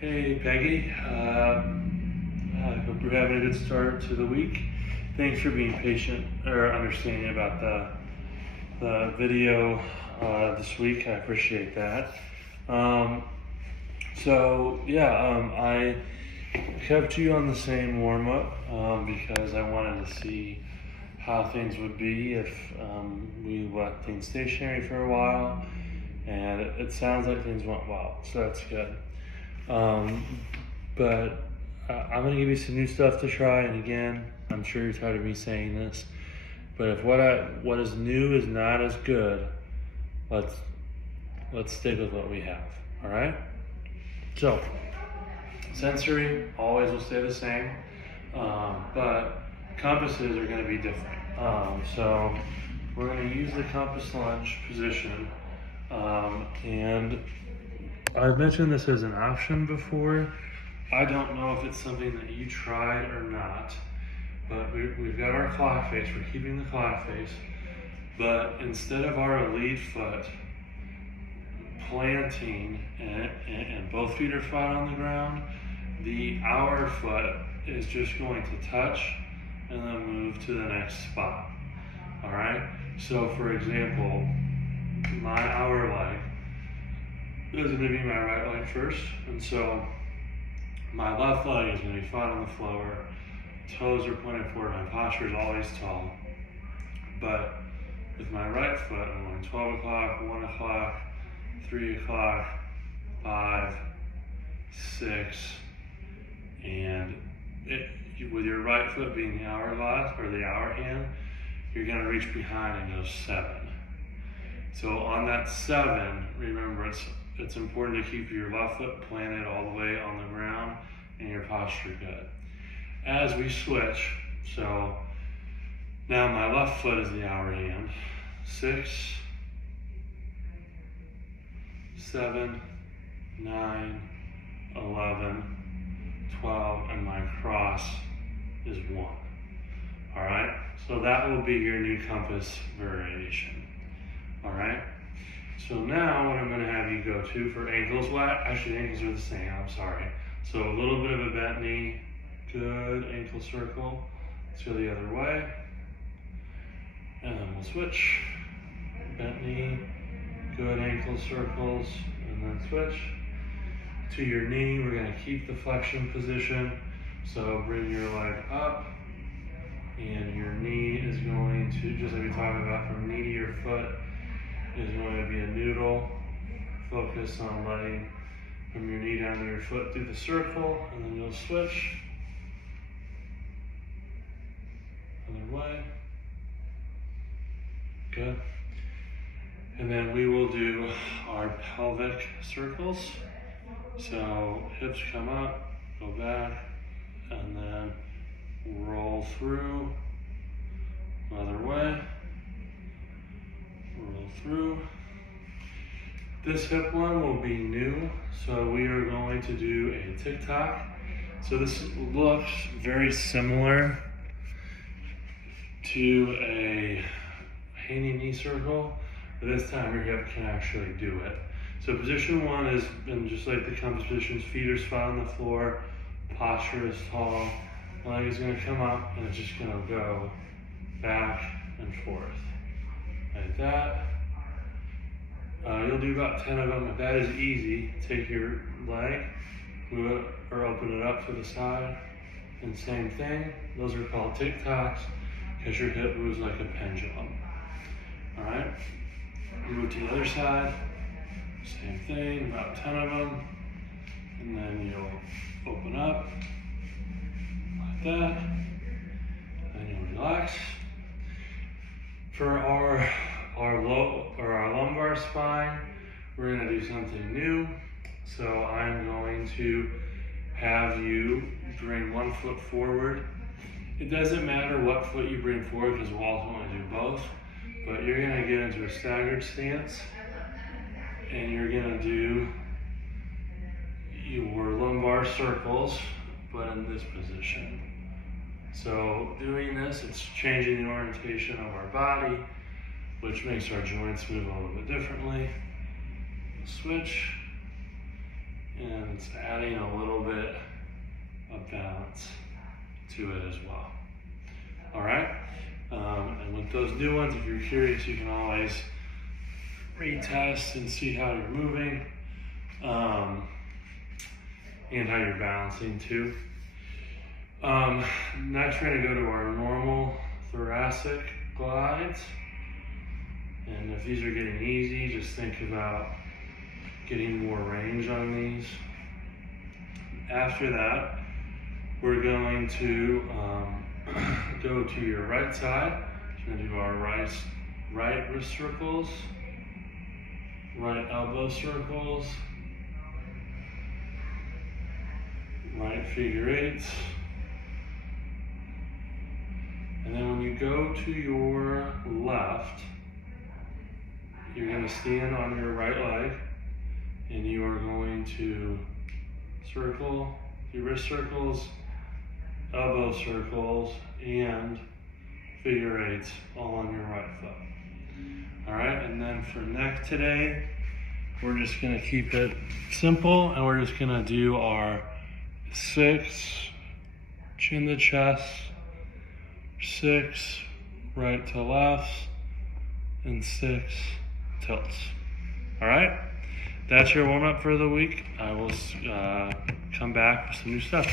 Hey Peggy, I hope you're having a good start to the week. Thanks for being patient or understanding about the video this week. I appreciate that. Um, I kept you on the same warm up because I wanted to see how things would be if we left things stationary for a while, and it sounds like things went well, so that's good. Um, but I'm gonna give you some new stuff to try. And again, I'm sure you're tired of me saying this, but if what is new is not as good, let's stick with what we have. All right. So sensory always will stay the same, but compasses are going to be different. So we're going to use the compass lunge position, and I've mentioned this as an option before. I don't know if it's something that you tried or not, but we've got our clock face. We're keeping the clock face, but instead of our lead foot planting and both feet are flat on the ground, the hour foot is just going to touch and then move to the next spot. All right. So for example, my hour leg is going to be my right leg first, and so my left leg is going to be flat on the floor, toes are pointed forward, my posture is always tall. But with my right foot, I'm going 12 o'clock, 1 o'clock, 3 o'clock, 5, 6, and with your right foot being the hourglass or the hour hand, you're going to reach behind and go 7. So on that 7, remember it's important to keep your left foot planted all the way on the ground and your posture good. As we switch, so now my left foot is the hour hand, 6, 7, 9, 11, 12, and my cross is 1. All right, so that will be your new compass variation. All right, so now what I'm going to have you go to for ankles, well, actually ankles are the same, I'm sorry. So a little bit of a bent knee, good ankle circle. Let's go the other way, and then we'll switch. Bent knee, good ankle circles, and then switch. To your knee, we're going to keep the flexion position. So bring your leg up, and your knee is going to, just like we talked about, from knee to your foot, is going to be a noodle. Focus on letting from your knee down to your foot through the circle, and then you'll switch. Other way. Good. And then we will do our pelvic circles. So hips come up, go back, and then roll through. Other way. Roll through. This hip one will be new, so we are going to do a tick-tock. So this looks very similar to a hanging knee circle, but this time your hip can actually do it. So position 1 is, and just like the compass positions, feet are flat on the floor, posture is tall, leg is going to come up, and it's just going to go back and forth. Like that. You'll do about 10 of them. If that is easy, take your leg, move it or open it up to the side, and same thing. Those are called tick-tocks because your hip moves like a pendulum. All right. Move to the other side. Same thing, about 10 of them, and then you'll open up like that, and you'll relax. For our lumbar spine, we're going to do something new. So I'm going to have you bring one foot forward. It doesn't matter what foot you bring forward because we'll ultimately do both, but you're going to get into a staggered stance, and you're going to do your lumbar circles, but in this position. So doing this, it's changing the orientation of our body, which makes our joints move a little bit differently. Switch, and it's adding a little bit of balance to it as well. All right, and with those new ones, if you're curious, you can always retest and see how you're moving, and how you're balancing too. Next, we're gonna go to our normal thoracic glides. And if these are getting easy, just think about getting more range on these. After that, we're going to go to your right side. We're going to do our right wrist circles, right elbow circles, right figure eights. And then when you go to your left, you're going to stand on your right leg and you are going to circle your wrist circles, elbow circles, and figure eights all on your right foot. All right, and then for neck today, we're just going to keep it simple and we're just going to do our 6 chin to chest, 6 right to left, and 6 tilts. All right, that's your warm up for the week. I will come back with some new stuff.